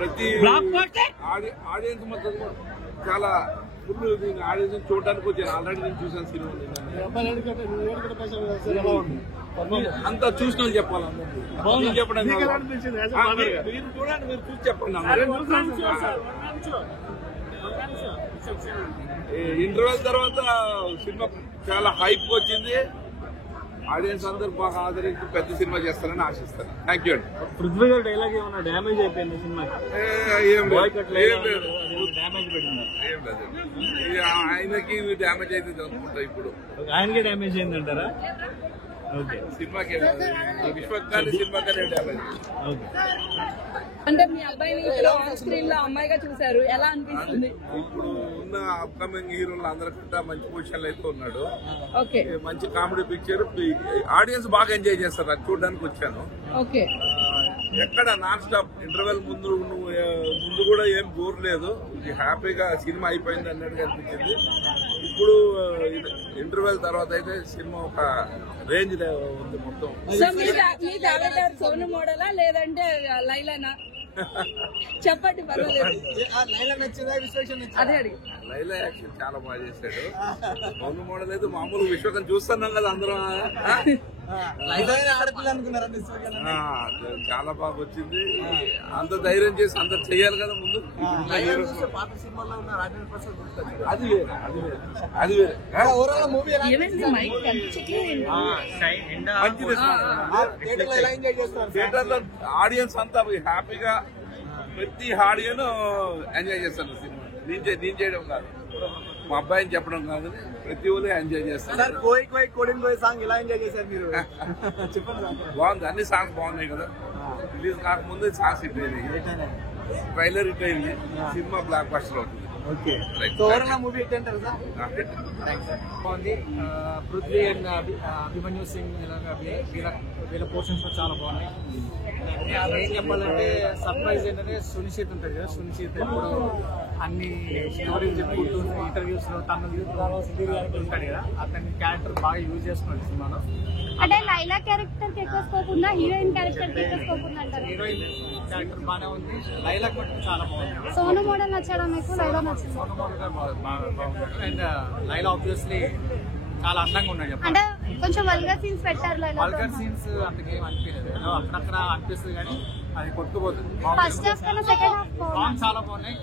ప్రతి ఆడియన్స్ మద్దతు చాలా ఫుల్. నేను ఆడియన్స్ చూడడానికి వచ్చాను. ఆల్రెడీ నేను చూసాను సినిమా. అంతా చూసిన వాళ్ళు చెప్పాలి. చెప్పండి, మీరు చూడండి, మీరు చూసి చెప్పండి. ఇంటర్వెల్ తర్వాత సినిమా చాలా హైప్ వచ్చింది. ఆడియన్స్ అందరూ బాగా ఆదరించి పెద్ద సినిమా చేస్తారని ఆశిస్తాను. థ్యాంక్ యూ అండి. పృథ్వీ గారు డైలాగ్ ఏమన్నా డ్యామేజ్ అయిపోయింది సినిమా? ఏం లేదు, ఆయనకి డ్యామేజ్ అవుతుంది అనుకుంటా. ఇప్పుడు ఆయనకే డ్యామేజ్ అయిందంటారా? సినిమాకి విశ్వకాన్ని సినిమాకి డ్యామేజ్. అంటే మీ అబ్బాయిని ఆన్ స్క్రీన్ లో అమ్మాయిగా చూసారు, ఎలా అనిపిస్తుంది? ఇప్పుడు ఉన్న అప్కమింగ్ హీరోలు అందరికంటే మంచి పొజిషన్ అయితే ఉన్నాడు. ఓకే, మంచి కామెడీ పిక్చర్. ఆడియన్స్ బాగా ఎంజాయ్ చేస్తారు. అది చూడడానికి వచ్చాను. ఓకే, ఎక్కడ నాన్ స్టాప్ ఇంటర్వెల్ ముందు కూడా ఏం బోర్ లేదు. హ్యాపీగా సినిమా అయిపోయింది అన్నట్టుగా అనిపించింది. ఇప్పుడు ఇంటర్వెల్ తర్వాత అయితే సినిమా ఒక రేంజ్ ఉంది మొత్తం. సోను మోడలా లేదంటే లైలానా? చెప్పండి, పర్వాలేదు. అదే అడిగి లైలా యాక్షన్ చాలా బాగా చేశాడు. సోను మోడల్ అయితే మామూలు విశ్వకం చూస్తున్నాం కదా అందరం. చాలా బాగా వచ్చింది. అంత ధైర్యం చేసి అంత చెయ్యాలి కదా ముందు. అది వేరే, అది వేరే. థియేటర్ లో ఆడియన్స్ అంతా హ్యాపీగా ప్రతి ఆడియన్ ఎంజాయ్ చేస్తారు సినిమా. నేను చేయడం కాదు, మా అబ్బాయిని చెప్పడం కాదు, ప్రతి ఒళ్ళు ఎంజాయ్ చేస్తారు. సాంగ్ ఇలా ఎంజాయ్ చేశారు మీరు? చెప్పండి. బాగుంది, అన్ని సాంగ్స్ బాగున్నాయి కదా. రిలీజ్ కాకముందు సాంగ్స్ హిట్ అయినాయి. ట్రైలర్ హిట్ అయింది. సినిమా బ్లాక్ బస్టర్ అవుతుంది. మూవీ ఏంటంటారు సార్? బాగుంది. పృథ్వీ అండ్ అభిమన్యు సింగ్ వీళ్ళ పోర్షన్స్ చాలా బాగున్నాయి. ఏం చెప్పాలంటే సర్ప్రైజ్ ఏంటంటే సునిశ్చిత్ ఉంటుంది కదా. సునిశ్చిత్ ఎప్పుడు అన్ని స్టోరీలు చెప్పుకుంటూ ఇంటర్వ్యూస్ లో తను ఉంటాడు కదా. అతని క్యారెక్టర్ బాగా యూజ్ చేస్తున్నాడు సినిమాలో. అంటే లైలా క్యారెక్టర్ కి ఎక్కువ స్కోప్ ఉందా, హీరోయిన్ క్యారెక్టర్ కి ఎక్కువ స్కోప్ ఉందా అంటారు? హీరోయిన్ క్యారెక్టర్ బాగానే ఉంది. లైలా మటుకు చాలా బాగుంది. సోను మోడల్ నచ్చడా మీకు? లైలా నచ్చింది? సోను మోడల్ బాగుంది. అండ్ లైలా ఆబ్వియస్లీ చాలా అందంగా ఉన్నాడు. అంటే కొంచెం వల్గర్ సీన్స్ పెట్టారు లైలా. వల్గర్ సీన్స్ అంతకేం అనిపించలేదు. అక్కడక్కడ అనిపిస్తుంది కానీ అది కొట్టుకుపోతుంది. ఫస్ట్ హాఫ్ కన్నా సెకండ్ హాఫ్ సాంగ్ చాలా బాగున్నాయి.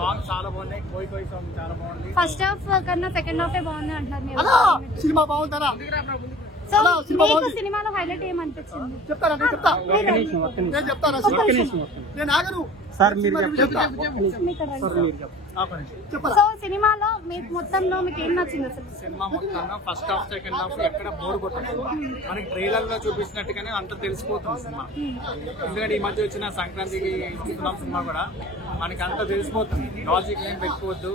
సాంగ్ చాలా బాగున్నాయి. కోయి సాంగ్ చాలా బాగుంది. ఫస్ట్ హాఫ్ కన్నా సెకండ్ హాఫ్ బాగుంది అంటారు మీరు. సినిమా బాగుంటారా? సో మీకు సినిమాలో హైలైట్ ఏమనిపించింది? చెప్తారా? నేను చెప్తాను. సో సినిమాలో మీకు మొత్తంలో మీకు ఏం నచ్చింది అసలు? సినిమా మొత్తంలో ఫస్ట్ హాఫ్ సెకండ్ హాఫ్ ఎక్కడ బోర్ కొట్టలేదు. మనకి ట్రైలర్ లో చూపించినట్టుగానే అంత తెలిసిపోతుంది సినిమా. ఎందుకంటే ఈ మధ్య వచ్చిన సంక్రాంతికి చూస్తున్నాం సినిమా కూడా మనకి అంత తెలిసిపోతుంది. లాజిక్ ఏం పెట్టుకోవద్దు,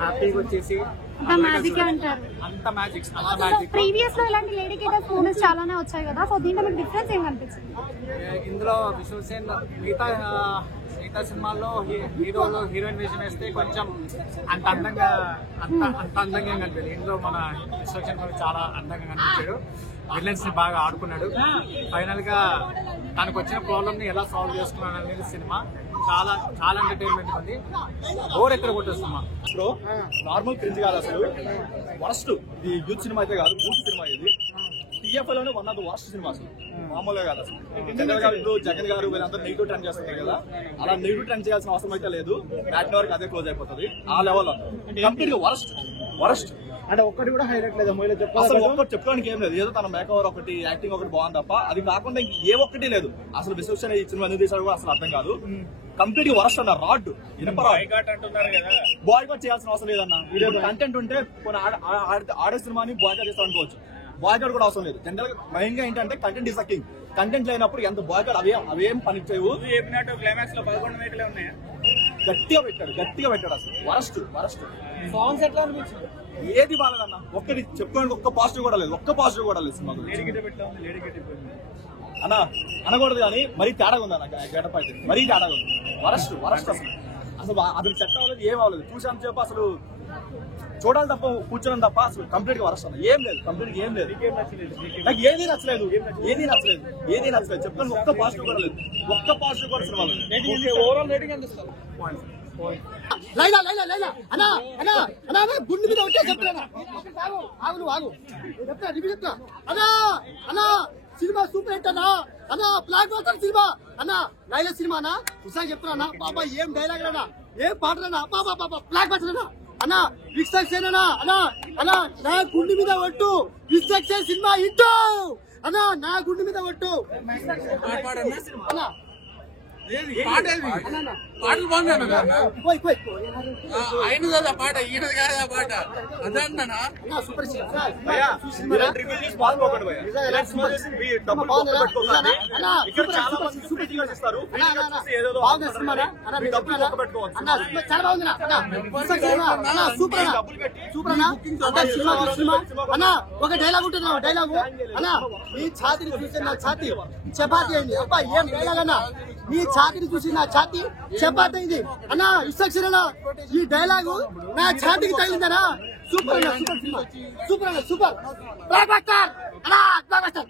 హ్యాపీగా వచ్చేసి అంత మ్యాజిక్ అంటారు. అంత మ్యాజిక్, అంత మ్యాజిక్. ప్రీవియస్ లో ఇలాంటి లేడీ కేటర్స్ మూవీస్ చాలానే వచ్చాయి కదా. సో దీంట్లో మీకు డిఫరెన్స్ ఏం కనిపించింది? ఇందులో విశ్వసేన్ మిగతా సినిమాల్లో హీరోలు హీరోయిన్ వేషన్ వేస్తే కొంచెం అంత అందంగా కనిపించదు. ఇందులో మన విశ్వసేన్ చాలా అందంగా కనిపించాడు. విలన్స్ ని బాగా ఆడుకున్నాడు. ఫైనల్ గా తనకు వచ్చిన ప్రాబ్లమ్ ని ఎలా సాల్వ్ చేసుకున్నాడు అనేది సినిమా చాలా చాలా ఎంటర్టైన్మెంట్ ఉంది. బోర్ ఎక్కడ కొట్టేస్తున్నా నార్మల్ క్రింజ్ కాదు అసలు. వరస్ట్. ఇది యూత్ సినిమా అయితే కాదు, బూత్ సినిమా ఇది. టీఎఫ్ఐ లోనే one of the worst cinema అసలు. మామూలుగా కాదు అసలు. జగన్ గారు ఇప్పుడు జగన్ గారు వీళ్ళందరూ నెగిటివ్ ట్రెండ్ చేస్తున్నారు కదా, అలా నెగిటివ్ ట్రెండ్ చేయాల్సిన అవసరం అయితే లేదు. మ్యాట్ని వరకు అదే క్లోజ్ అయిపోతుంది. ఆ లెవెల్లో కంప్లీట్ గా వరస్ట్. అంటే ఒక్కటి కూడా హైలైట్ లేదు అసలు. ఒక్కటి చెప్పుకోవడానికి ఏం లేదు. ఏదో తన మేకవర్ ఒకటి, యాక్టింగ్ ఒకటి బాగుంది తప్ప అది కాకుండా ఏ ఒక్కటి లేదు అసలు. విశ్వసేన ఈ సినిమా ఎందుకు తీసాడు కూడా అసలు అర్థం కాదు. కంప్లీట్ గా వరస్ట్ అన్నారు. రాడ్ బాయ్కాట్ చేయాల్సిన అవసరం లేదన్న. కంటెంట్ ఉంటే ఆడే సినిమాని బాయ్కాట్ చేస్తాం అనుకోవచ్చు. బాయ్కాట్ కూడా అవసరం లేదు. జనరల్ గా మెయిన్ గా ఏంటంటే content is the king. Content లేనప్పుడు ఎంత బాయ్కాట్ అవేం పని చేయవు. క్లైమాక్స్ లో 11 మీటర్లే ఉన్నాయా? గట్టిగా పెట్టాడు అసలు. వరస్ట్. సాంగ్స్ ఎట్లా అనిపించింది? ఏది బాగాలేదన్న. ఒక్కటి చెప్పుకోవడానికి ఒక్క పాజిటివ్ కూడా లేదు సినిమా అన్న. అనకూడదు కానీ మరీ తేడాగా ఉంది అన్న. గెటప్ అయితే మరీ తేడాగా ఉంది. వరస్ట్ అసలు. అసలు సెట్ అవ్వలేదు, ఏం అవ్వలేదు. చూసాను చెప్పు అసలు చూడాలి తప్ప కూర్చోడం తప్ప అసలు కంప్లీట్ గా వరస్ట్ అన్న ఏం లేదు కంప్లీట్ ఏం లేదు నాకు ఏది నచ్చలేదు చెప్తాను ఒక్క పాజిటివ్ కూడా లేదు ఒక్క పాజిటివ్ కూడా సినిమాలో ఓవరాల్ రేటింగ్ ఎంత ఇస్తారు? లైలా అన్నా గుండె మీద వచ్చే చెప్తాను ఆగు చెప్తా రివ్యూ చెప్తా అన్నా సినిమా సూపర్ హిట్ అన్నా బ్లాక్ బస్టర్ సినిమా అన్నా లైలా సినిమా అన్నా ఉత్సాహం చెప్తున్నా బాబా ఏం డైలాగ్ అన్నా ఏం పాటలన్నా బాబా బ్లాక్ బస్టర్ అన్నా విక్సక్సేన్ అన్నా నా గుండె మీద ఒట్టు విక్సక్సేన్ సినిమా హిట్ అన్నా నా గుండె మీద ఒట్టు అన్నా పాటలు బాగున్నాయి పోయి ఆయన కదా పాట ఈయన కాదా పాట అదే అన్నా సూపర్ ఇక్కడ చాలా మంది సూపర్ టీవీస్ ఇస్తారు ఏదో చాలా బాగుంది సూపర్ అన్నా ఒక డైలాగ్ ఉంటుంది డైలాగు అన్నా నీ ఛాతిని చూసి నా ఛాతి చపాతి అయింది అబ్బా ఏం డైలాగ్ అన్నా నీ ఛాతిని చూసి నా ఛాతి చపాతి అయింది అన్నా ఇన్స్ట్రక్షన్ అన్నా ఈ డైలాగు నా ఛాతికి తగిలిందనా సూపర్ అన్నా సూపర్ బ్లాక్ బస్టర్ అన్నా బ్లాక్ బస్టర్